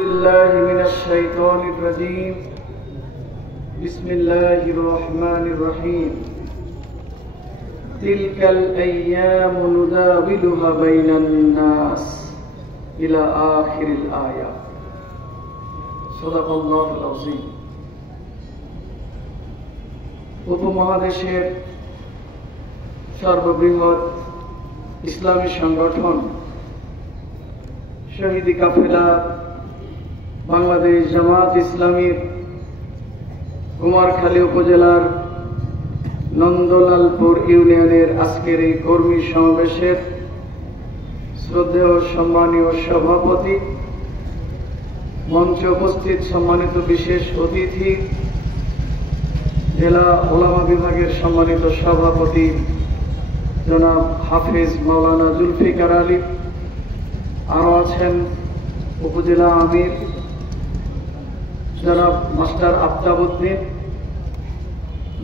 بالله من الشيطان الرجيم بسم الله الرحمن الرحيم تلك الأيام نداولها بين الناس إلى آخر الآية صدق الله العظيم উপমহাদেশের সর্ববৃহৎ ইসলামী সংগঠন শহীদি কাফেলা বাংলাদেশ জামাত ইসলামীর কুমারখালী উপজেলার নন্দলালপুর ইউনিয়নের আজকের এই কর্মী সমাবেশের শ্রদ্ধেয় সম্মানীয় সভাপতি, মঞ্চে উপস্থিত সম্মানিত বিশেষ অতিথি, জেলা ওলামা বিভাগের সম্মানিত সভাপতি জনাব হাফিজ মাওলানা জুলফিকার আলী, আরো আছেন উপজেলা আমির জনাব মাস্টার আফতাবউদ্দিন,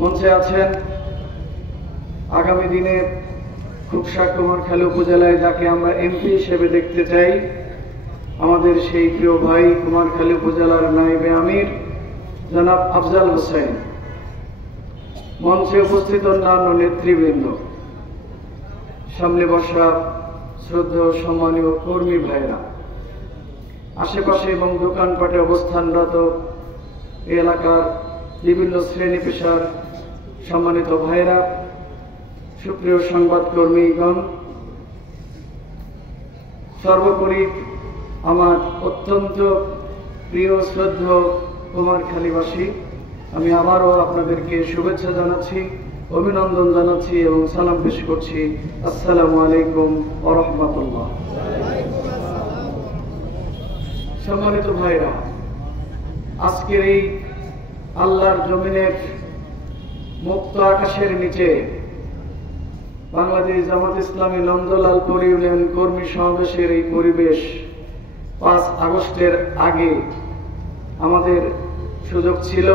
মঞ্চে আছেন আগামী দিনে খুবসা কুমারখালী উপজেলায় যাকে আমরা এমপি হিসেবে দেখতে চাই, আমাদের সেই প্রিয় ভাই কুমারখালী উপজেলার নায়েবে আমির জনাব আফজাল হোসেন, মঞ্চে উপস্থিত অন্যান্য নেতৃবৃন্দ, সামনে বসা শ্রদ্ধেয় সম্মানীয় কর্মী ভাইরা, আশেপাশে এবং দোকানপাটে অবস্থানরত এলাকার বিভিন্ন শ্রেণী পেশার সম্মানিত ভাইরা, সুপ্রিয় সংবাদকর্মীগণ, সর্বোপরি আমার অত্যন্ত প্রিয় শ্রদ্ধেয় কুমারখালীবাসী, আমি আবারও আপনাদেরকে শুভেচ্ছা জানাচ্ছি, অভিনন্দন জানাচ্ছি এবং সালাম পেশ করছি। আসসালামু আলাইকুম ওয়া রাহমাতুল্লাহ। সম্মানিত ভাইরা, আজকের এই আল্লাহর জমিনের মুক্ত আকাশের নিচে বাংলাদেশ জামাত ইসলামী নন্দলালপুর ইউনিয়ন কর্মী সমাবেশের এই পরিবেশ 5 আগস্টের আগে আমাদের সুযোগ ছিল?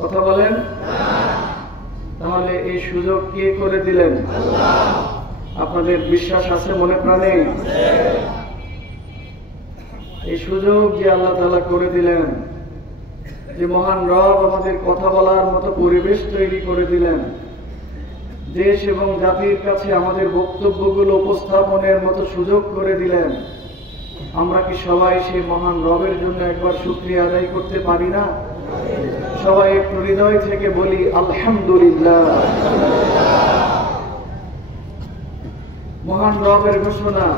কথা বলেন। তাহলে এই সুযোগ কে করে দিলেন? আপনাদের বিশ্বাস আছে মনে প্রাণে? এই সুযোগ যে আল্লাহ তাআলা করে দিলেন, যে মহান রব আমাদের কথা বলার মতো পরিবেশ তৈরি করে দিলেন, দেশ এবং জাতির কাছে আমাদের বক্তব্যগুলো উপস্থাপনের মতো সুযোগ করে দিলেন, আমরা কি সবাই সেই মহান রবের জন্য একবার শুকরিয়া আদায় করতে পারি না? সবাই একটু হৃদয় থেকে বলি আলহামদুলিল্লাহ। মহান রবের ঘোষণা,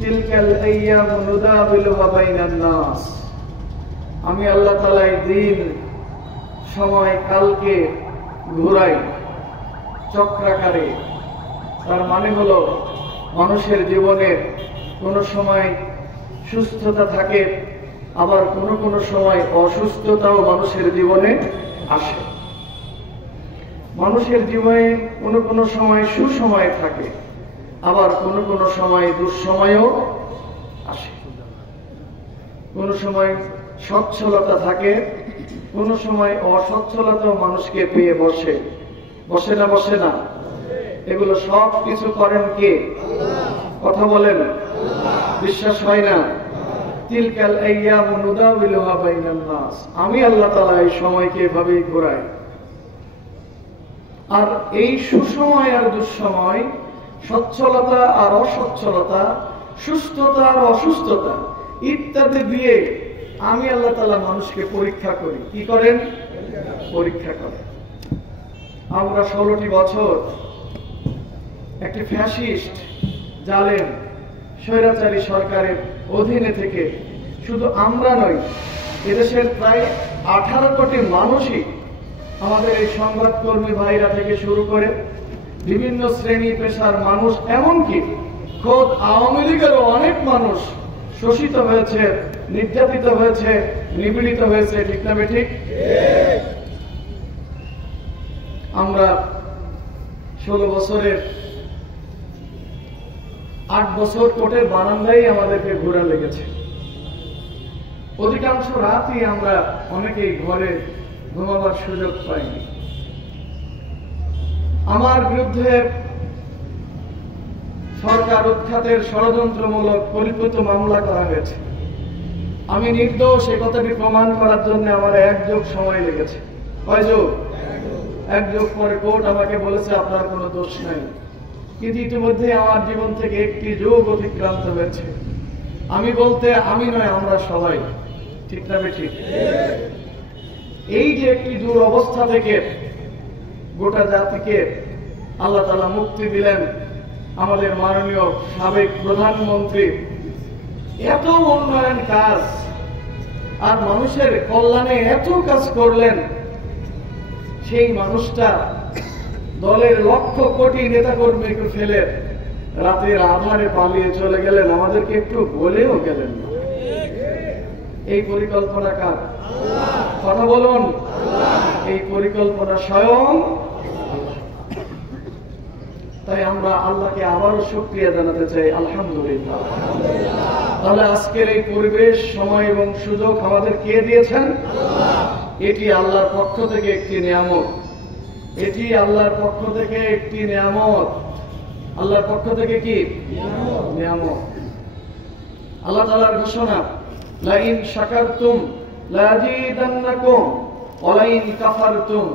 তিলকাল আইয়ামু নুদাবিলুহা বাইনান নাস। আমি আল্লাহ তাআলা এই দিন, সময়, কালকে ঘুরাই চক্রাকারে। তার মানে হলো মানুষের জীবনের কোন সময় সুস্থতা থাকে, আবার কোন সময় অসুস্থতাও মানুষের জীবনে আসে। মানুষের জীবনে কোন সময় সুসময় থাকে, আবার কোন সময় দুঃসময়ও আসে। কোন সময় সচ্ছলতা থাকে, কোন সময় অসচ্ছলতাও মানুষকে পেয়ে বসে। বসে না? বসে না? এগুলো সব কিছু করেন কে? কথা বলেন। বিশ্বাস হয় না? তিলকাল আইয়ামু নুদাবিলুহা বাইনান নাস। আমি আল্লাহ তাআলা এই সময়কে এভাবেই ঘোরাই। আর এই সুসময় আর দুঃসময়, সচ্ছলতা আর অসচ্ছলতা, সুস্থতা আর অসুস্থতা ইত্যাদি দিয়ে আমি আল্লাহ তাআলা মানুষকে পরীক্ষা করি। কি করেন? পরীক্ষা করেন। আমরা 16টি বছর একটি ফ্যাসিস্ট, জালেম, স্বৈরাচারী সরকারের অধীনে থেকে শুধু আমরা নই, এদেশের প্রায় 18 কোটি মানুষই, আমাদের এই সংবাদকর্মী ভাইরা থেকে শুরু করে বিভিন্ন শ্রেণী পেশার মানুষ, এমনকি খোদ আওয়ামী লীগেরও অনেক মানুষ শোষিত হয়েছে, নির্যাতিত হয়েছে, নিপীড়িত হয়েছে। ঠিক না বেঠিক? আমরা 16 বছরের 8 বছর কোর্টের বারান্দায় আমাদেরকে ঘোরা লেগেছে। অধিকাংশ রাতই আমরা অনেকেই ঘরে ঘুমাবার সুযোগ পাইনি। আমার বিরুদ্ধে সরকার উৎখাতের ষড়যন্ত্রমূলক পরিকল্পিত মামলা করা হয়েছে। আমি নির্দোষ এই কথাটি প্রমাণ করার জন্য আমার 1 যুগ সময় লেগেছে। কয় যুগ? 1 যুগ পরে কোর্ট আমাকে বলেছে আপনার কোনো দোষ নাই। কিন্তু ইতিমধ্যে আমার জীবন থেকে 1টি যুগ অতিক্রান্ত হয়েছে। আমি বলতে আমি নয়, আমরা সবাই, ঠিক না ঠিক? এই যে একটি দুরবস্থা থেকে গোটা জাতিকে আল্লাহ তাআলা মুক্তি দিলেন, আমাদের মাননীয় সাবেক প্রধানমন্ত্রী এত উন্নয়ন কাজ আর মানুষের কল্যাণে এত কাজ করলেন, সেই মানুষটা দলের লক্ষ কোটি নেতাকর্মীকে ফেলে রাতের আধারে পালিয়ে চলে গেলেন, আমাদেরকে একটু বলেও গেলেন না। এই পরিকল্পনা কার? কথা বলুন। এই পরিকল্পনা স্বয়ং আল্লাহ। তাই আমরা আল্লাহকে আবারও শুকরিয়া জানাতে চাই, আলহামদুলিল্লাহ। তাহলে আজকের এই পরিবেশ, সময় এবং সুযোগ আমাদের কে দিয়েছেন? এটি আল্লাহর পক্ষ থেকে একটি নিয়ামত। এটি আল্লাহর পক্ষ থেকে একটি নিয়ামত। আল্লাহর পক্ষ থেকে কি নিয়ামত? আল্লাহ তাআলার ঘোষণা, লাইন শাকারতুম লাযীদান্নাকুম ওয়া লাইন কাফারতুম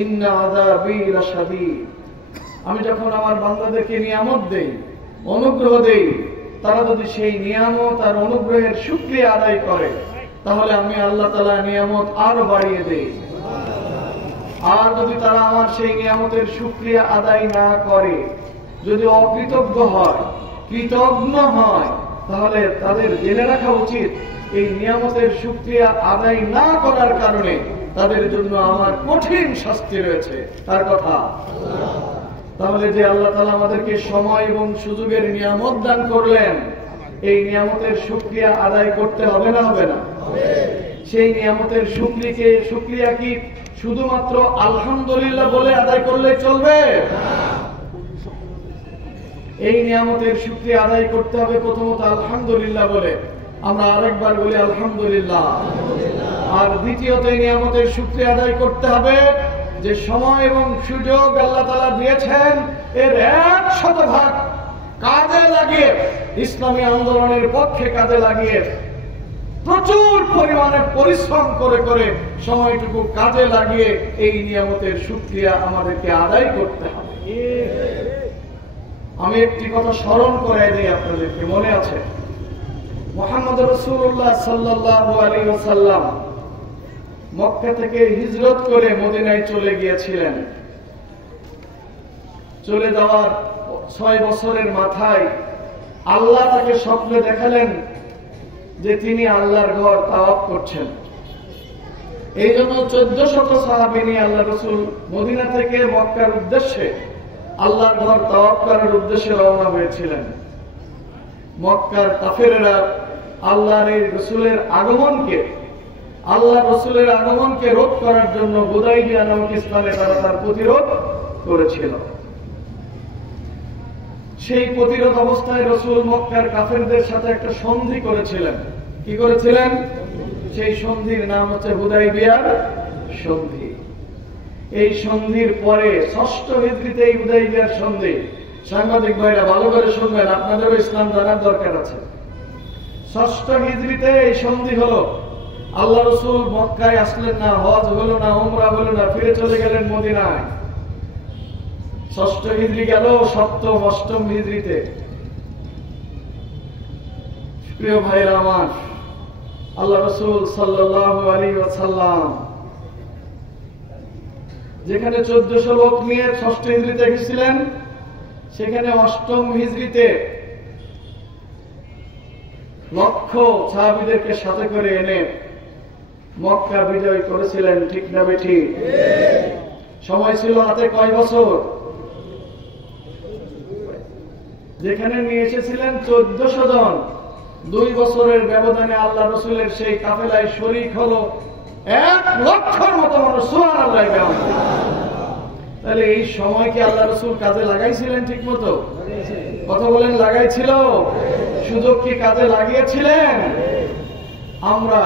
ইন্না আযাবী লাশাদীদ। আমি যখন আমার বান্দাদেরকে নিয়ামত দেই, অনুগ্রহ দেই, তারা যদি সেই নিয়ামত আর অনুগ্রহের শুকরিয়া আদায় করে, তাহলে আমি আল্লাহ তাআলা নিয়ামত আরো বাড়িয়ে দেই। আর যদি তারা আমার সেই নিয়ামতের শুকরিয়া আদায় না করে, যদি অকৃতজ্ঞ হয়, কৃতজ্ঞ হয়, তাহলে তাদের জেনে রাখা উচিত এই নিয়ামতের শুকরিয়া আদায় না করার কারণে তাদের জন্য আমার কঠিন শাস্তি রয়েছে। তার কথা। তাহলে যে আল্লাহ তাআলা আমাদেরকে সময় এবং সুযোগের নিয়ামত দান করলেন, এই নিয়ামতের শুকরিয়া আদায় করতে হবে না হবে না? সেই নিয়ামতের শুকরিয়া কি শুধুমাত্র আলহামদুলিল্লাহ বলে আদায় করলে চলবে? এই নিয়ামতের শুকরিয়া আদায় করতে হবে প্রথমত আলহামদুলিল্লাহ বলে। আমরা আরেকবার বলি আলহামদুলিল্লাহ। আর দ্বিতীয়ত এই নিয়ামতের শুকরিয়া আদায় করতে হবে যে সময় এবং সুযোগ আল্লাহ তাআলা দিয়েছেন, এর 100% কাজে লাগিয়ে, ইসলামী আন্দোলনের পক্ষে কাজে লাগিয়ে, প্রচুর পরিমাণে পরিশ্রম করে করে সময়টুকু কাজে লাগিয়ে এই নিয়ামতের শুকরিয়া আমাদেরকে আদায় করতে হবে। আমি একটি কথা স্মরণ করে দিই আপনাদেরকে, মনে আছে? মুহাম্মদ রাসূলুল্লাহ সাল্লাল্লাহু আলাইহি ওয়াসাল্লাম মক্কা থেকে হিজরত করে মদিনায় চলে গিয়েছিলেন। চলে যাওয়ার 6 বছরের মাথায় আল্লাহ তাকে স্বপ্নে দেখালেন যে তিনি আল্লাহর ঘর তাওয়াফ করছেন। এই জন্য 1400 সাহাবী নিয়ে আল্লাহ রাসূল মদিনা থেকে মক্কার উদ্দেশ্যে, আল্লাহর ঘর তাওয়াফ করার উদ্দেশ্যে রওনা হয়েছিলেন। মক্কার কাফেররা আল্লাহর রাসূলের আগমনকে রোধ করার জন্য হুদাইবিয়া নামক স্থানে তারা তার প্রতিরোধ করেছিল। সেই প্রতিরোধ অবস্থায় রাসূল মক্কার কাফেরদের সাথে একটা সন্ধি করেছিলেন। কি করেছিলেন? সেই সন্ধির নাম হচ্ছে হুদাইবিয়ার সন্ধি। এই সন্ধির পরে 6ষ্ঠ হিজরিতে এই হুদাইবিয়ার সন্ধি, সাংবাদিক ভাইরা ভালো করে শুনবেন, আপনাদেরও ইসলাম জানার দরকার আছে। 6ষ্ঠ হিজরিতে এই সন্ধি হলো। আল্লাহ রাসূল মক্কায় আসলেন না, হজ হলো না, উমরা হলো না, ফিরে চলে গেলেন মদিনায়। 6ষ্ঠ হিজরি গেল 7ম 8ম হিজরিতে। প্রিয় ভাইরা আমার, আল্লাহ রাসূল সাল্লাল্লাহু আলাইহি ওয়াসাল্লাম যেখানে 1400 লোক নিয়ে 6ষ্ঠ হিজরিতে গেছিলেন, সেখানে 8ম হিজরিতে লক্ষ সাহাবীদেরকে সাথে করে এনে মক্কা বিজয় করেছিলেন। ঠিক না বেঠিক? সময় ছিল হাতে কয় বছর? যেখানে নিয়ে এসেছিলেন 1400 জন, 2 বছরের ব্যবধানে আল্লাহ রাসূলের সেই কাফেলায় শরীক হলো 1 লক্ষের মতো মানুষ। সুবহানাল্লাহ। তাহলে এই সময়কে আল্লাহ রাসূল কাজে লাগাইছিলেন ঠিক মতো? কথা বলেন, লাগাইছিল? সুযোগ কি কাজে লাগিয়েছিলেন? আমরা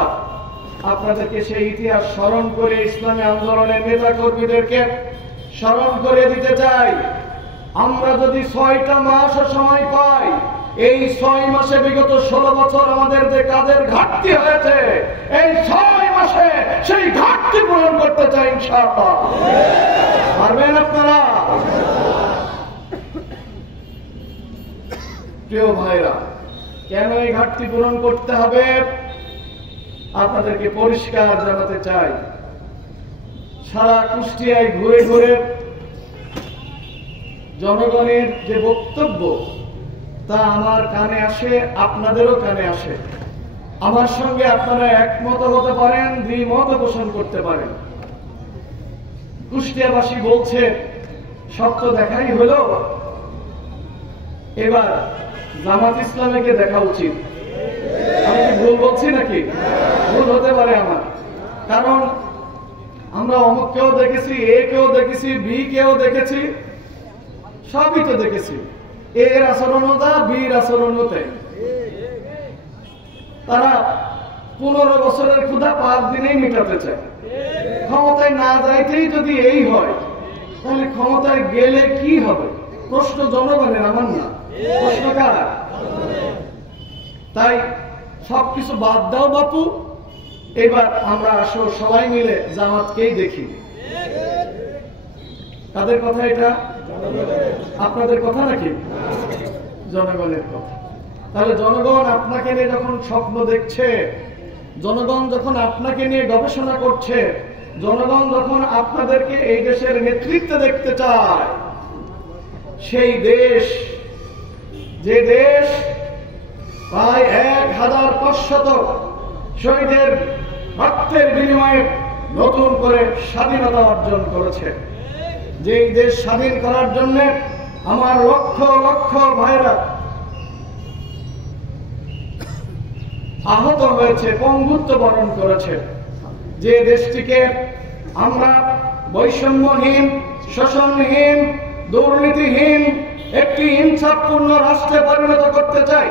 আপনাদেরকে সেই ইতিহাস স্মরণ করে ইসলামী আন্দোলনের নেতা কর্মীদেরকে স্মরণ করে দিতে চাই। আমরা যদি 6টা মাস সময় পাই, এই 6 মাসে বিগত 16 বছর আমাদের যে কাজের ঘাটতি হয়েছে, এই 6 মাসে সেই ঘাটতি পূরণ করতে চাই ইনশাআল্লাহ। পারবেন আপনারা? প্রিয় ভাইরা, কেন এই ঘাটতি পূরণ করতে হবে আপনাদেরকে পরিষ্কার জানাতে চাই। সারা কুষ্টিয়ায় ঘুরে ঘুরে জনগণের যে বক্তব্য তা আমার কানে আসে, আপনাদেরও কানে আসে। আমার সঙ্গে আপনারা একমত হতে পারেন, দ্বিমত পোষণ করতে পারেন। কুষ্টিয়াবাসী বলছে সত্য দেখাই হলো, এবার জামাত ইসলামীকে দেখা উচিত। আমি কি ভুল বলছি নাকি? ভুল হতে পারে আমার, কারণ আমরা অমুককেও দেখেছি, এ কেও দেখেছি, বি কেও দেখেছি, সবই তো দেখেছি। এর আচরণতা, বীর আচরণতে তারা 15 বছরের ক্ষুধা 5 দিনেই মেটাতে চায়। ক্ষমতায় না যাইতেই যদি এই হয়, তাহলে ক্ষমতায় গেলে কি হবে? প্রশ্ন জনগণের, আমার না, প্রশ্ন কার? তাই সবকিছু বাদ দাও বাপু, এবার আমরা আসো সবাই মিলে জামাতকেই দেখি। তাদের কথা এটা? আপনাদের কথা নাকি? জনগণের কথা। তাহলে জনগণ আপনাকে নিয়ে যখন স্বপ্ন দেখছে, জনগণ যখন আপনাকে নিয়ে গবেষণা করছে, জনগণ যখন আপনাদেরকে এই দেশের নেতৃত্বে দেখতে চায়, সেই দেশ, যে দেশ প্রায় 1500 শহীদের রক্তের বিনিময়ে নতুন করে স্বাধীনতা অর্জন করেছে, যে দেশ স্বাধীন করার জন্য আমার লক্ষ লক্ষ ভাইরা আহত হয়েছে, পঙ্গুত্ব বরণ করেছে, যে দেশটিকে আমরা বৈষম্যহীন, শোষণহীন, দুর্নীতিহীন একটি ইনসাফপূর্ণ রাষ্ট্রে পরিণত করতে চাই,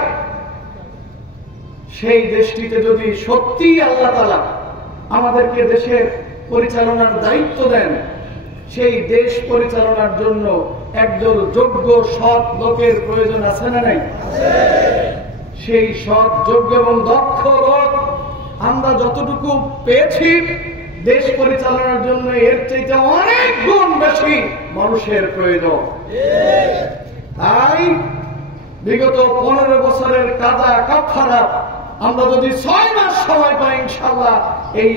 সেই দেশটিতে যদি সত্যি আল্লাহ তাআলা আমাদেরকে দেশের পরিচালনার দায়িত্ব দেন, সেই দেশ পরিচালনার জন্য একদল যোগ্য সৎ লোকের প্রয়োজন আছে না নাই? সেই সৎ, যোগ্য এবং দক্ষ লোক আমরা যতটুকু পেয়েছি দেশ পরিচালনার জন্য, এর চাইতে অনেক গুণ বেশি মানুষের প্রয়োজন। তাই বিগত 15 বছরের কাজা কাফারা আমরা যদি 6 মাস সময় পাই, ইনশাআল্লাহ এই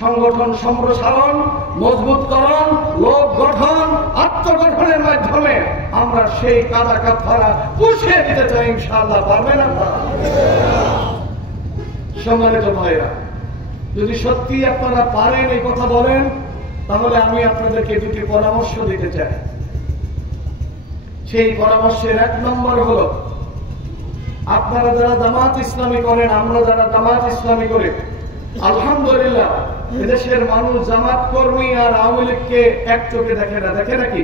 সংগঠন সম্প্রসারণ, মজবুতকরণ, লোক গঠন, আত্মগঠনের মাধ্যমে আমরা সেই কাজা কাফারা পুষিয়ে দিতে চাই ইনশাআল্লাহ। পারবেন আপনারা? সম্মানিত ভাইরা, যদি সত্যি আপনারা পারেন এই কথা বলেন, তাহলে আমি আপনাদেরকে 2টি পরামর্শ দিতে চাই। সেই পরামর্শের 1 নম্বর হলো, আপনারা যারা জামাত ইসলামী করেন, আমরা যারা জামাত ইসলামী করি, আলহামদুলিল্লাহ এদেশের মানুষ জামাত কর্মী আর আওয়ামী লীগকে এক চোখে দেখে না, দেখে নাকি?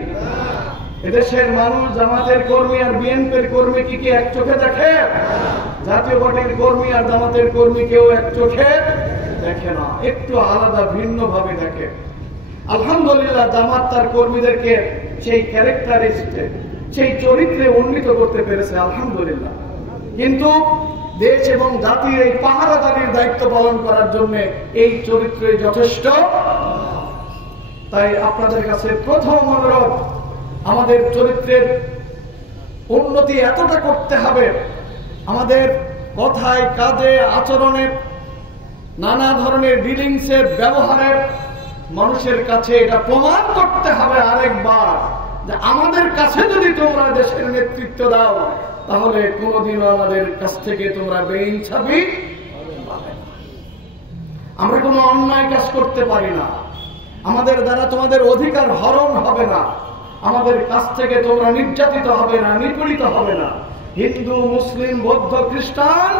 এদেশের মানুষ জামাতের কর্মী আর বিএনপির কর্মী কি এক চোখে দেখে? জাতীয় পার্টির কর্মী আর জামাতের কর্মী কেউ এক চোখে দেখে না, একটু আলাদা, ভিন্ন ভাবে দেখে। আলহামদুলিল্লাহ জামাত তার কর্মীদেরকে সেই ক্যারেক্টারিস্টে, সেই চরিত্রে উন্নীত করতে পেরেছে, আলহামদুলিল্লাহ। কিন্তু দেশ এবং জাতির এই পাহারাদারির দায়িত্ব পালন করার জন্য এই চরিত্রে যথেষ্ট। তাই আপনাদের কাছে প্রথম অনুরোধ, আমাদের চরিত্রের উন্নতি এতটা করতে হবে, আমাদের কথায়, কাজে, আচরণে, নানা ধরনের ডিলিংসের ব্যবহারে মানুষের কাছে এটা প্রমাণ করতে হবে আরেকবার যে আমাদের কাছে যদি তোমরা দেশের নেতৃত্ব দাও, তাহলে কোনদিনও আমাদের কাছ থেকে তোমরা বেইনসাফি পাবে না। আমরা কোনো অন্যায় কাজ করতে পারি না, আমাদের দ্বারা তোমাদের অধিকার হরণ হবে না, আমাদের কাছ থেকে তোমরা নির্যাতিত হবে না, নিপীড়িত হবে না। হিন্দু, মুসলিম, বৌদ্ধ, খ্রিস্টান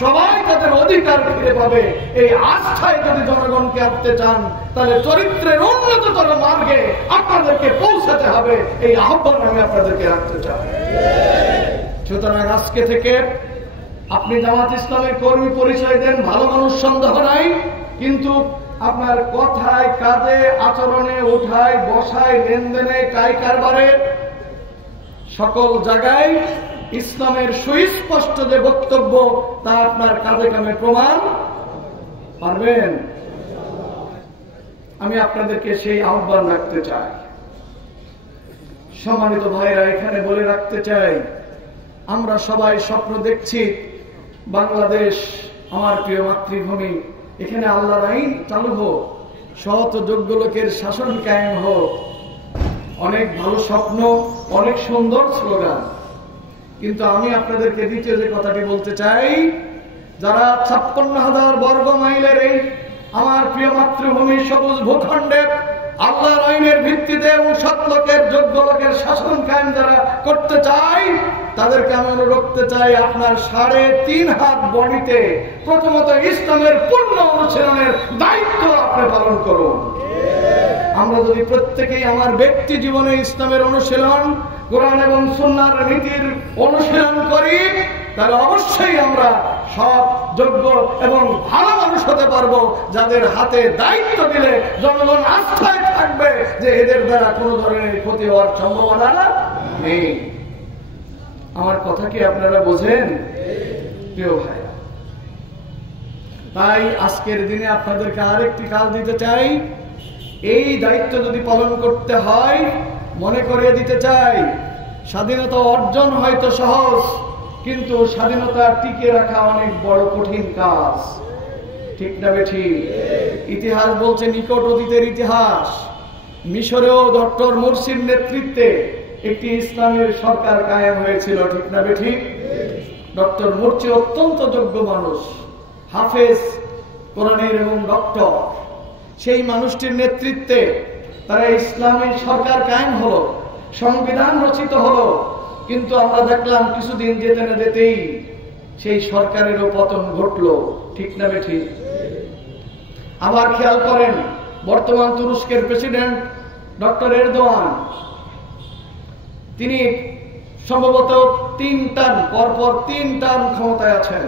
সবাই তাদের অধিকার ফিরে পাবে। এই আস্থায় যদি জনগণকে আনতে চান, তাহলে চরিত্রের উন্নততর মার্গে আপনাদেরকে পৌঁছাতে হবে। এই আহ্বান আমি আপনাদেরকে রাখতে চাই। সুতরাং আজকে থেকে আপনি জামাত ইসলামের কর্মী পরিচয় দেন, ভালো মানুষ, সন্দেহ নাই, কিন্তু আপনার কথায়, কাজে, আচরণে, উঠায়, বসায়, লেনদেনে, কাই কারবারে, সকল জায়গায় ইসলামের সুস্পষ্ট যে বক্তব্য তা আপনার কাজে কামে প্রমাণ পারবেন? আমি আপনাদেরকে সেই আহ্বান রাখতে চাই। সম্মানিত ভাইরা, এখানে বলে রাখতে চাই, আমরা সবাই স্বপ্ন দেখছি বাংলাদেশ আমার প্রিয় মাতৃভূমি, এখানে আল্লাহর আইন চালু হোক, সৎ যোগ্য লোকের শাসন কায়েম হোক। অনেক ভালো স্বপ্ন, অনেক সুন্দর স্লোগান, কিন্তু আমি আপনাদেরকে দ্বিতীয় যে কথাটি বলতে চাই, যারা 56,000 বর্গ মাইলের এই আমার প্রিয় মাতৃভূমি সবুজ ভূখণ্ডে আল্লাহর আইনের ভিত্তিতে এবং সৎ লোকের যোগ্য লোকের শাসন কায়েম যারা করতে চাই, তাদেরকে আমি অনুরোধ করতে চাই, আপনার 3.5 হাত বডিতে প্রথমত ইসলামের পূর্ণ অনুশীলনের দায়িত্ব আপনি পালন করুন। আমরা যদি প্রত্যেকেই আমার ব্যক্তি জীবনে ইসলামের অনুশীলন, কোরআন এবং সুন্নাহর নীতির অনুশীলন করি, তাহলে অবশ্যই আমরা সব যোগ্য এবং ভালো মানুষ হতে পারবো, যাদের হাতে দায়িত্ব দিলে জনগণ আস্থায় থাকবে যে এদের দ্বারা কোনো ধরনের ক্ষতি হওয়ার সম্ভাবনা নেই। আমার কথা কি আপনারা বোঝেন প্রিয় ভাইরা? তাই আজকের দিনে আপনাদেরকে আরেকটি কাজ দিতে চাই। এই দায়িত্ব যদি পালন করতে হয়, মনে করিয়ে দিতে চাই, স্বাধীনতা অর্জন হয়তো সহজ, কিন্তু স্বাধীনতা টিকিয়ে রাখা অনেক বড় কঠিন কাজ। ঠিক না বেঠিক? ইতিহাস বলছে, নিকট অতীতের ইতিহাস, মিশরেও ডক্টর মুরসির নেতৃত্বে একটি ইসলামের সরকার কায়েম হয়েছিল। ঠিক না বেঠিক? ডক্টর মুরসি অত্যন্ত যোগ্য মানুষ, হাফেজ কোরআনের এবং ডক্টর। সেই মানুষটির নেতৃত্বে তারা ইসলামের সরকার কায়েম হলো, সংবিধান রচিত হলো। কিন্তু আমরা দেখলাম কিছুদিন যেতে না যেতেই সেই সরকারেরও পতন ঘটলো। ঠিক না বেঠিক? আবার খেয়াল করেন, বর্তমান তুরস্কের প্রেসিডেন্ট ডক্টর এরদোয়ান, তিনি সম্ভবত 3 টার্ম পরপর 3 টার্ম ক্ষমতায় আছেন।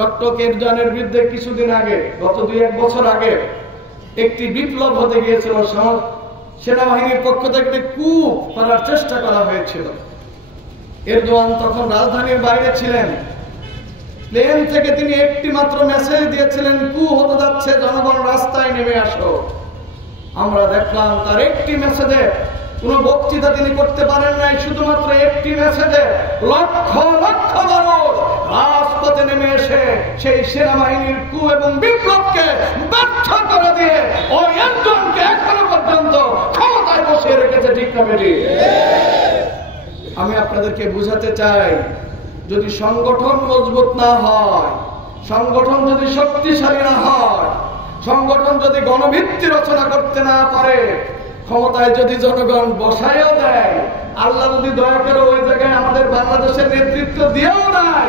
ডক্টর এরদোয়ানের বিরুদ্ধে কিছুদিন আগে, গত 2-1 বছর আগে একটি বিপ্লব হতে গিয়েছিল। সেনাবাহিনীর পক্ষ থেকে কূপ করার চেষ্টা করা হয়েছিল। এরদোয়ান তখন রাজধানীর বাইরে ছিলেন। প্লেন থেকে তিনি একটি মাত্র মেসেজ দিয়েছিলেন, কূপ হতে যাচ্ছে, জনগণ রাস্তায় নেমে আসো। আমরা দেখলাম তার একটি মেসেজে, কোন বক্তৃতা তিনি করতে পারেন নাই, শুধুমাত্র একটি মেসেজে লক্ষ লক্ষ মানুষ রাজপথে নেমে এসে সেই সেনাবাহিনীর কূপ এবং বিপ্লবকে ব্যর্থ করে দিয়ে ওই এরদোয়ানকে এখনো পর্যন্ত ক্ষমতায় বসিয়ে রেখেছে। ঠিক না বেঠিক? আমি আপনাদেরকে বুঝাতে চাই, যদি সংগঠন মজবুত না হয়, সংগঠন যদি শক্তিশালী না হয়, সংগঠন যদি গণভিত্তি রচনা করতে না পারে, ক্ষমতায় যদি জনগণ বসায়ও দেয়, আল্লাহ যদি দয়া করে ওই জায়গায় আমাদের বাংলাদেশের নেতৃত্ব দিয়েও নাই,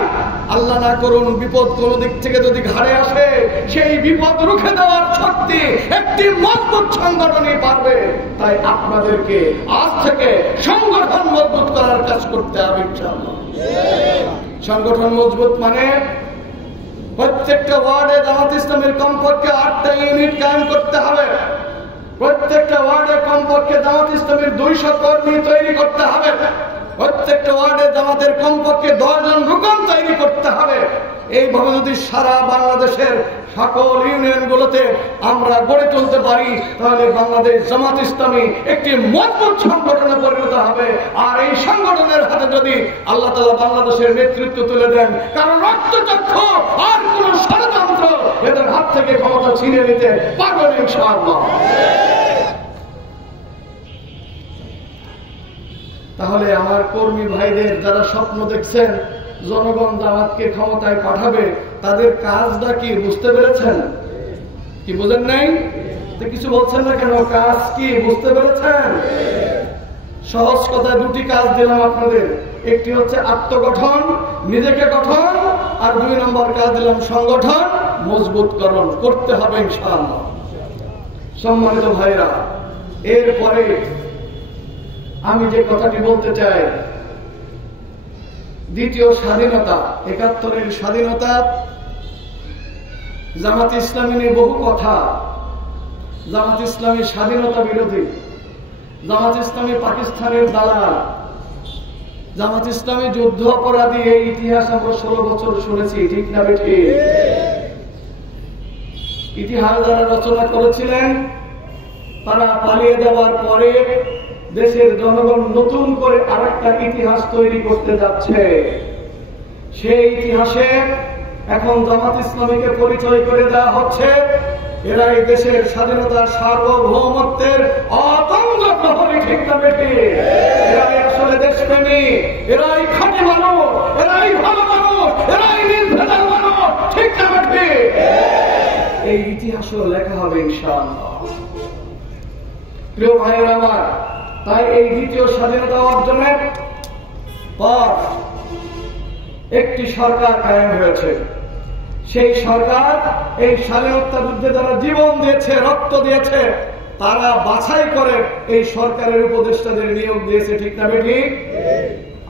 আল্লাহ না করুন বিপদ কোন দিক থেকে যদি ঘাড়ে আসে, সেই বিপদ রুখে দেওয়ার শক্তি একটি মজবুত সংগঠনই পারবে। তাই আপনাদেরকে আজ থেকে সংগঠন মজবুত করার কাজ করতে হবে ইনশাআল্লাহ। সংগঠন মজবুত মানে প্রত্যেকটা ওয়ার্ডে জামাত ইসলামের কমপক্ষে 8টা ইউনিট কায়েম করতে হবে। প্রত্যেকটা ওয়ার্ডে কমপক্ষে জামাত ইসলামের 200 কর্মী তৈরি করতে হবে। প্রত্যেকটা ওয়ার্ডে জামাতের কমপক্ষে 10 জন রুকন তৈরি করতে হবে। এইভাবে যদি সারা বাংলাদেশের সকল ইউনিয়নগুলোতে আমরা গড়ে তুলতে পারি, তাহলে বাংলাদেশ জামাত ইসলামী একটি মজবুত সংগঠনে পরিণত হবে। আর এই সংগঠনের হাতে যদি আল্লাহ তাআলা বাংলাদেশের নেতৃত্ব তুলে দেন, কারণ রক্তচক্ষু আর কোন ষড়যন্ত্র এদের হাত থেকে ক্ষমতা ছিনিয়ে নিতে পারবে না ইনশাআল্লাহ। তাহলে আমার কর্মী ভাইদের যারা স্বপ্ন দেখছেন জনগণ জামাতকে ক্ষমতায় পাঠাবে, তাদের কাজটা কি বুঝতে পেরেছেন? কি বুঝেন নাই? কিছু বলছেন না কেন? কাজ কি বুঝতে পেরেছেন? সহজ কথায় 2টি কাজ দিলাম আপনাদের। একটি হচ্ছে আত্মগঠন, নিজেকে গঠন, আর 2 নম্বর কাজ দিলাম সংগঠন মজবুতকরণ করতে হবে ইনশাআল্লাহ। সম্মানিত ভাইরা, এরপরে আমি যে কথাটি বলতে চাই, দ্বিতীয় স্বাধীনতা, 71-এর স্বাধীনতা, জামাত ইসলামী নিয়ে বহু কথা। জামাত ইসলামী স্বাধীনতা বিরোধী, জামাত ইসলামী পাকিস্তানের দালাল, জামাত ইসলামী যুদ্ধ অপরাধী এই ইতিহাস আমরা 16 বছর শুনেছি, ঠিক না বেঠিক? ইতিহাস যারা রচনা করেছিলেন তারা পালিয়ে যাওয়ার পরে দেশের জনগণ নতুন করে আরেকটা ইতিহাস তৈরি করতে যাচ্ছে। সেই ইতিহাসে এখন জামাত ইসলামীকে পরিচয় করে দেওয়া হচ্ছে এরা এই দেশের স্বাধীনতা সার্বভৌমত্বের অতঙ্গ প্রহরী, ঠিক না বেঠিক? এরাই আসলে দেশপ্রেমী, এরাই খাঁটি মানুষ, এরাই ভালো মানুষ, এরাই নির্ভেজাল মানুষ, ঠিক না বেঠিক? এই ইতিহাসও লেখা হবে ইনশাআল্লাহ। প্রিয় ভাইয়েরা আমার, তাই এই দ্বিতীয় স্বাধীনতা অর্জনের পর একটি সরকার কায়েম হয়েছে। সেই সরকার এই স্বাধীনতা যুদ্ধে যারা জীবন দিয়েছে, রক্ত দিয়েছে, তারা বাছাই করে এই সরকারের উপদেষ্টাদের নিয়োগ দিয়েছে, ঠিক না বেঠিক?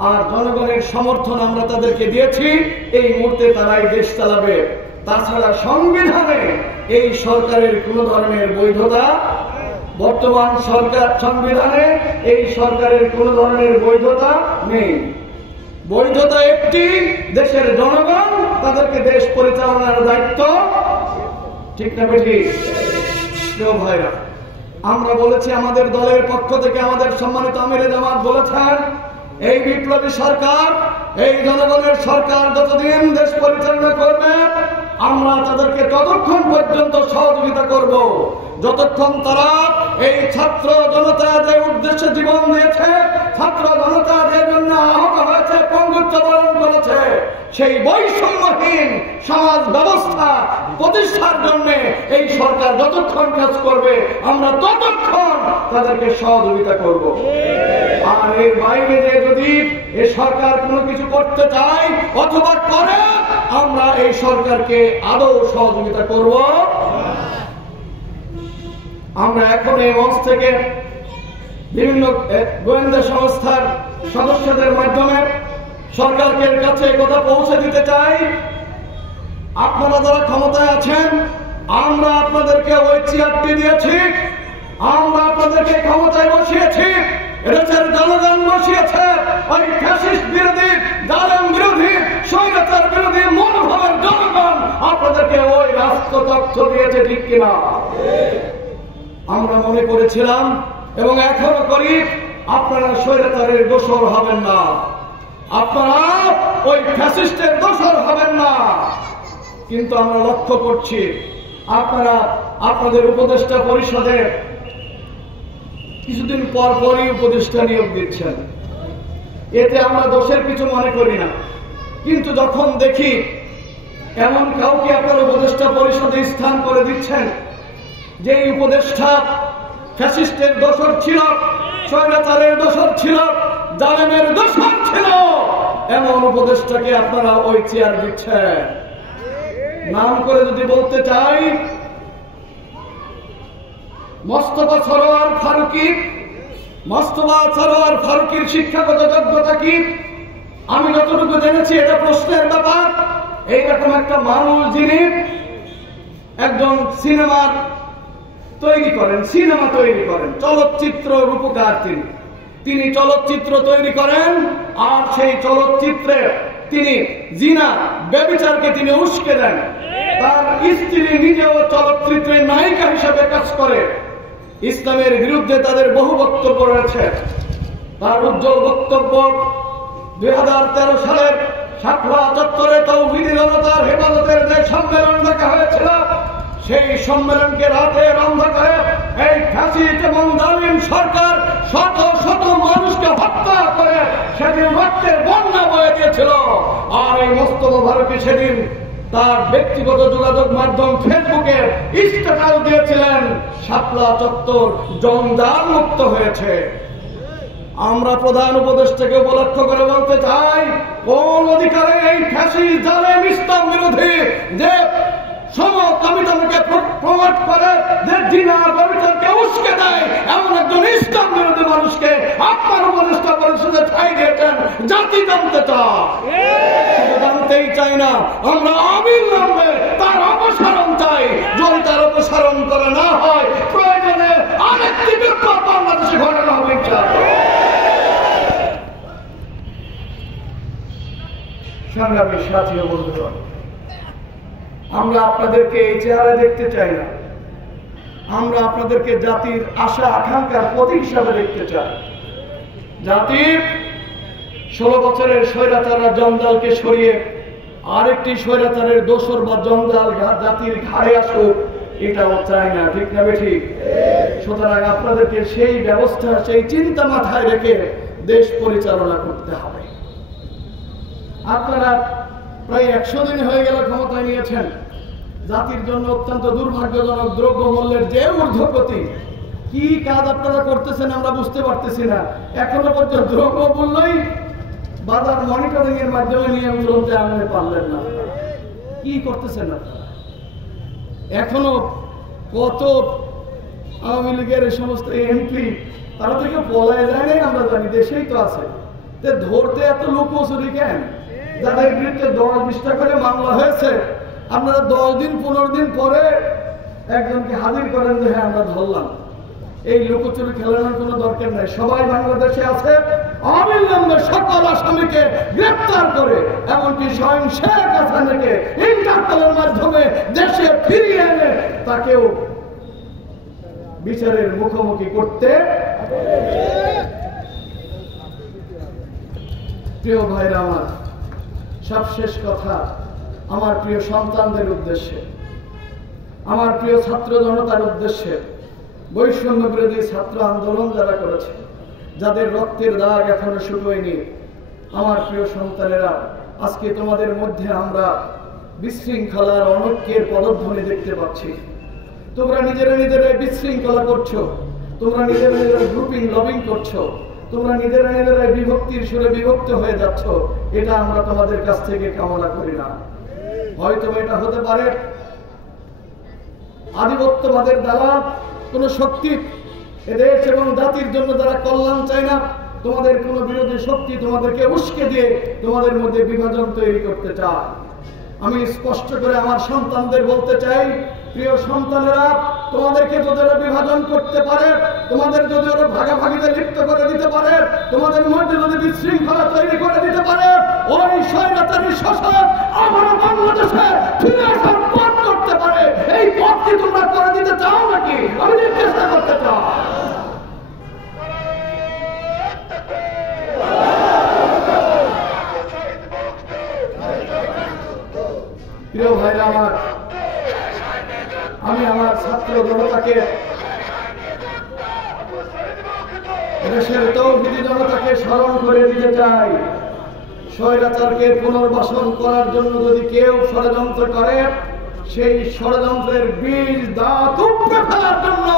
আর জনগণের সমর্থন আমরা তাদেরকে দিয়েছি, এই মুহূর্তে তারাই দেশ চালাবে। তাছাড়া সংবিধানে এই সরকারের কোন ধরনের বৈধতা, বর্তমান সরকার সংবিধানে এই সরকারের কোন ধরনের বৈধতা নেই। বৈধতা একটি, দেশের জনগণ তাদেরকে দেশ পরিচালনার দায়িত্ব, ঠিক না বেঠিক? প্রিয় ভাইরা, আমরা বলেছি আমাদের দলের পক্ষ থেকে, আমাদের সম্মানিত আমিরে জামাত বলেছেন এই বিপ্লবী সরকার, এই জনগণের সরকার যতদিন দেশ পরিচালনা করবে আমরা তাদেরকে ততক্ষণ পর্যন্ত সহযোগিতা করব যতক্ষণ তারা এই ছাত্র জনতা যে উদ্দেশ্যে জীবন দিয়েছে, ছাত্র জনতা যে জন্য আহত হয়েছে, পঙ্গুত্ব বরণ করেছে, সেই বৈষম্যহীন সমাজ ব্যবস্থা প্রতিষ্ঠার জন্য এই সরকার যতক্ষণ কাজ করবে আমরা ততক্ষণ তাদেরকে সহযোগিতা করব। আর এর বাইরে যে যদি এই সরকার কোনো কিছু করতে চায় অথবা করে, আমরা এই সরকারকে আদৌ সহযোগিতা করব। আমরা এখন এই মঞ্চ থেকে বিভিন্ন গোয়েন্দা সংস্থার সদস্যদের মাধ্যমে সরকারের কাছে কথা পৌঁছে দিতে চাই, আপনারা যারা ক্ষমতায় আছেন, আমরা আপনাদেরকে ওই চেয়ারটি দিয়েছি, আমরা আপনাদেরকে ক্ষমতায় বসিয়েছি, দেশের জনগণ বসিয়েছে ওই ফ্যাসিস্ট বিরোধী, জালেম বিরোধী, স্বৈরাচার বিরোধী মনোভাবের জনগণ আপনাদেরকে ওই রাষ্ট্র তথ্য দিয়েছে, ঠিক কিনা? আমরা মনে করেছিলাম এবং এখনো করি আপনারা স্বৈরাচারের দোষর হবেন না, আপনারা ওই ফ্যাসিস্টের দোষর হবেন না। কিন্তু আমরা লক্ষ্য করছি আপনারা আপনাদের উপদেষ্টা পরিষদে কিছুদিন পর পরই উপদেষ্টা নিয়োগ দিচ্ছেন, এতে আমরা দোষের কিছু মনে করি না। কিন্তু যখন দেখি এমন কাউকে আপনারা উপদেষ্টা পরিষদে স্থান করে দিচ্ছেন যে উপদেষ্টা ফ্যাসিস্টের দোষর ছিল, স্বৈরাচারের দোষর ছিল, জালেমের দোষর ছিল, এমন উপদেষ্টাকে আপনারা ওই চেয়ার দিচ্ছেন। নাম করে যদি বলতে চাই, মোস্তফা সরোয়ার ফারুকী, মোস্তফা সরোয়ার ফারুকীর শিক্ষাগত যোগ্যতা কি? আমি যতটুকু জেনেছি এটা প্রশ্নের ব্যাপার। এইরকম একটা মানুষ যিনি একজন সিনেমা তৈরি করেন, চলচ্চিত্র রূপকার, তিনি চলচ্চিত্র তৈরি করেন, আর সেই চলচ্চিত্রে তিনি জিনা ব্যভিচারকে তিনি উস্কে দেন। তার স্ত্রী নিজেও চলচ্চিত্রের নায়িকা হিসেবে কাজ করে। ইসলামের বিরুদ্ধে তাদের বহু বক্তব্য রয়েছে। তার উজ্জ্বল বক্তব্য 2013 সালের শাপলা চত্বরে তাওহীদি জনতার হেফাজতের যে সম্মেলন ডাকা হয়েছিল, সেই সম্মেলনকে রাতের অন্ধকারে এই ফ্যাসিস্ট এবং জালিম সরকার শত শত মানুষকে হত্যা করে সেদিন রক্তের বন্যা বয়ে দিয়েছিল। আর এই মোস্তফা ফারুকী সেদিন তার ব্যক্তিগত যোগাযোগ মাধ্যম ফেসবুকে স্ট্যাটাস দিয়েছিলেন, শাপলা চত্বর জঞ্জাল মুক্ত হয়েছে। আমরা প্রধান উপদেষ্টাকে উপলক্ষ করে বলতে চাই, কোন অধিকারে এই ফ্যাসিস্ট জালেম ইসলাম বিরোধী যে সমকামিতাকে প্রমোট করে, যে জিনা ব্যভিচারকে উস্কে দেয়, এমন একজন ইসলাম বিরোধী মানুষকে আপনার উপদেষ্টা পরিষদে ঠাঁই দিয়েছেন, জাতি জানতে চায়। জানতেই চাই না, আমরা অবিলম্বে তার অপসারণ চাই। যদি তার অপসারণ করা না হয়, প্রয়োজনে আরেকটি বিপ্লব বাংলাদেশে ঘটানো হবে। সংগ্রামী সাথী ও বন্ধুগণ, আমরা আপনাদেরকে এই চেহারা দেখতে চাই না। আমরা আপনাদেরকে জাতির আশা আকাঙ্ক্ষার প্রতীক হিসাবে দেখতে চাই। জাতির 16 বছরের স্বৈরাচাররা জঞ্জালকে সরিয়ে আরেকটি স্বৈরাচারের দোসর বা জঞ্জাল জাতির ঘাড়ে আসুক, এটাও চাই না। ঠিক না ঠিক? সুতরাং আপনাদেরকে সেই ব্যবস্থা, সেই চিন্তা মাথায় রেখে দেশ পরিচালনা করতে হবে। আপনারা প্রায় 100 দিন হয়ে গেল ক্ষমতায় নিয়েছেন। জাতির জন্য অত্যন্ত দুর্ভাগ্যজনক দ্রব্য মূল্যের যে ঊর্ধ্বগতি, কি কাজ আপনারা করতেছেন আমরা বুঝতে পারতেছি না। এখনো পর্যন্ত দ্রব্য মূল্যই বাজার মনিটরিং এর মাধ্যমে নিয়ন্ত্রণে আনতে পারলেন না। কি করতেছেন আপনারা? এখনো কত আওয়ামী লীগের সমস্ত এমপি তারা থেকে পলায় যায় নাই, আমরা জানি, দেশেই তো আছে। ধরতে এত লুকোচুরি কেন? যাদের বিরুদ্ধে 10-20টা করে মামলা হয়েছে, আপনারা 10 দিন 15 দিন পরে একজনকে হাজির করেন যে হ্যাঁ আমরা ধরলাম। এই লুকোচুরি খেলানোর কোনো দরকার নাই। সবাই বাংলাদেশে আছে, অবিলম্বে সকল আসামিকে গ্রেপ্তার করে এমনকি স্বয়ং শেখ হাসিনাকে ইন্টারপোলের মাধ্যমে দেশে ফিরিয়ে এনে তাকেও বিচারের মুখোমুখি করতে। প্রিয় ভাইরা আমার, সবশেষ কথা আমার প্রিয় সন্তানদের উদ্দেশ্যে, আমার প্রিয় ছাত্র জনতার উদ্দেশ্যে, বৈষম্য বিরোধী ছাত্র আন্দোলন যারা করেছে, যাদের রক্তের দাগ এখনো শুকোয়নি, আমার প্রিয় সন্তানেরা, আজকে তোমাদের মধ্যে আমরা বিশৃঙ্খলার অনৈক্যের পদধ্বনি দেখতে পাচ্ছি। তোমরা নিজেরা বিশৃঙ্খলা করছো, তোমরা নিজেরা গ্রুপিং লবিং করছো, তোমরা নিজেরাই বিভক্তির সুরে বিভক্ত হয়ে যাচ্ছ। এটা আমরা তোমাদের কাছ থেকে কামনা করি না। হয়তো এটা হতে পারে আধিপত্যবাদের দ্বারা কোন শক্তি এদেশ এবং জাতির জন্য যারা কল্যাণ চায় না, তোমাদের কোন বিরোধী শক্তি তোমাদেরকে উস্কে দিয়ে তোমাদের মধ্যে বিভাজন তৈরি করতে চায়। আমি স্পষ্ট করে আমার সন্তানদের বলতে চাই, প্রিয় সন্তানেরা, তোমাদেরকে যদি ওরা বিভাজন করতে পারে, তোমাদের যদি ওরা ভাগাভাগিতে লিপ্ত করে দিতে পারে, তোমাদের মধ্যে যদি বিশৃঙ্খলা তৈরি করে দিতে পারে, ওই স্বৈরাচারী শাসক আবার বাংলাদেশে ফিরে আসার পথ করতে পারে। এই পথ কি তোমরা করে দিতে চাও নাকি? আমি জিজ্ঞাসা করতে চাই। প্রিয় ভাইরা আমার, আমি আমার ছাত্র জনতাকে, দেশের তৌহিদি জনতাকে স্মরণ করে দিতে চাই, স্বৈরাচারকে পুনর্বাসন করার জন্য যদি কেউ ষড়যন্ত্র করে, সেই ষড়যন্ত্রের বীজ দাঁত উপড়ে ফেলার জন্য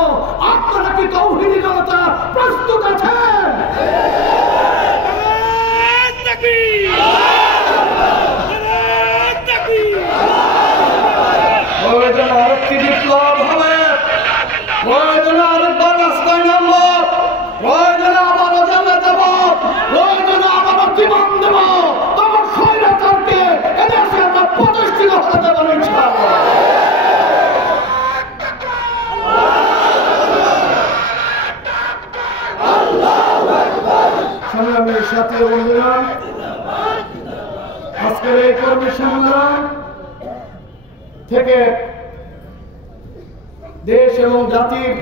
আপনারা কি তৌহিদি জনতা প্রস্তুত আছেন? প্রয়োজন আরেকটি বিপ্লব হবে, প্রয়োজনে আরেকবার রাস্তায় নামব, প্রয়োজনে আবারও জেলে যাব, প্রয়োজনে আবারও জীবন দেব, তবে স্বৈরাচারকে এদেশে আমরা প্রতিষ্ঠিত হতে দেব না ইনশাআল্লাহ। সংগ্রামের সাথী বন্ধুরা, আজকের এই কর্মী সংগ্রাম থেকে দেশ এবং জাতির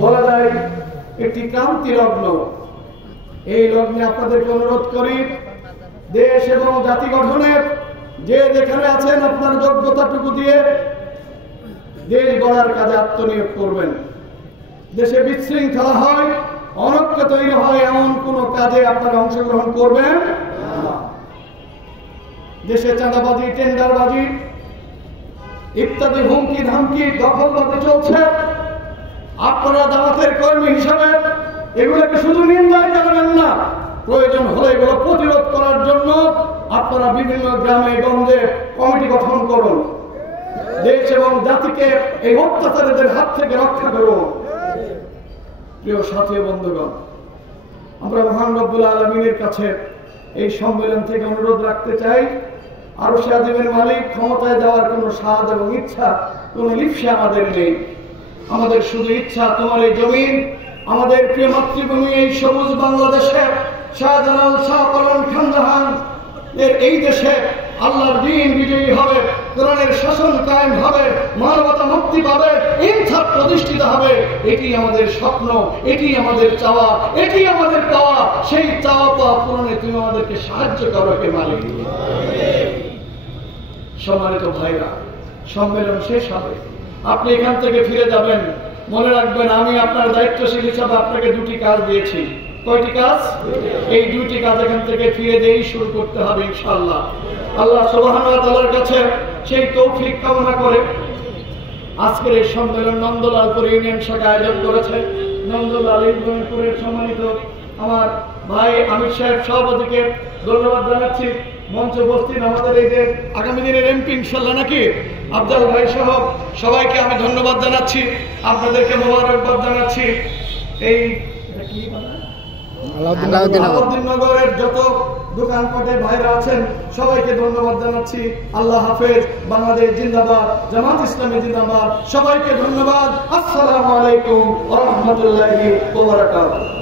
বলা যায় একটি ক্রান্তি লগ্ন। এই লগ্নে আপনাদেরকে অনুরোধ করি, দেশ এবং জাতি গঠনের যে যেখানে আছেন আপনার যোগ্যতাটুকু দিয়ে দেশ গড়ার কাজে আত্মনিয়োগ করবেন। দেশে বিশৃঙ্খলা হয়, অনৈক্য তৈরি হয়, এমন কোন কাজে আপনারা অংশগ্রহণ করবেন না। দেশে চাঁদাবাজি, টেন্ডারবাজি ইত্যাদি হুমকি ধামকি দখলবাজি চলছে। আপনারা দাওয়াতের কর্মী হিসাবে এগুলোকে শুধু নিন্দায় জানাবেন না, প্রয়োজন হলে এগুলো প্রতিরোধ করার জন্য আপনারা বিভিন্ন গ্রামে গঞ্জে কমিটি গঠন করুন। দেশ এবং জাতিকে এই অত্যাচারীদের হাত থেকে রক্ষা করুন। প্রিয় সাথী বন্ধুগণ, আমরা মহান রব্বুল আলামিনের কাছে এই সম্মেলন থেকে অনুরোধ রাখতে চাই, আরশে আজিমের মালিক ক্ষমতায় যাওয়ার কোন স্বাদ এবং ইচ্ছা, কোন লিপ্সা আমাদের নেই। আমাদের শুধু ইচ্ছা তোমার এই জমিন, আমাদের প্রিয় মাতৃভূমি, এই সবুজ বাংলাদেশে শাহজালাল, শাহ কলম, খান জাহান এই দেশে আল্লাহর দ্বীন বিজয়ী হবে, কোরআনের শাসন কায়েম হবে, মানবতা মুক্তি পাবে, ইনসাফ প্রতিষ্ঠিত হবে। এটি আমাদের স্বপ্ন, এটি আমাদের চাওয়া, এটি আমাদের পাওয়া। সেই চাওয়া পাওয়া পূরণে তুমি আমাদেরকে সাহায্য করো হে মালিক। সম্মানিত ভাইরা, সম্মেলন শেষ হবে, আপনি এখান থেকে ফিরে যাবেন। মনে রাখবেন, আমি আপনার দায়িত্বশীল হিসাবে আপনাকে দুটি কাজ দিয়েছি। কয়টি কাজ? এই দুইটি কাজ এখান থেকে ফিরে দিয়েই শুরু করতে হবে ইনশাআল্লাহ। আল্লাহ সুবহানাহু ওয়া তাআলার কাছে সেই তৌফিক কামনা করে আজকের এই সম্মেলন নন্দলালপুর ইউনিয়ন শাখা আয়োজন করেছে। নন্দলাল ইউনিয়নের সম্মানিত আমার ভাই আমির সাহেব সভাপতিকে ধন্যবাদ জানাচ্ছি। মঞ্চে উপস্থিত আমাদের এই যে আগামী দিনের এমপি ইনশাআল্লাহ নাকি আফজাল ভাই সহ সবাইকে আমি ধন্যবাদ জানাচ্ছি, আপনাদেরকে মোবারকবাদ জানাচ্ছি। এই আলাউদ্দিননগরের যত দোকানপাটে ভাইরা আছেন সবাইকে ধন্যবাদ জানাচ্ছি। আল্লাহ হাফেজ। বাংলাদেশ জিন্দাবাদ, জামাত ইসলামী জিন্দাবাদ। সবাইকে ধন্যবাদ। আসসালামু আলাইকুম ওয়া রাহমাতুল্লাহি ওয়া বারাকাতুহু।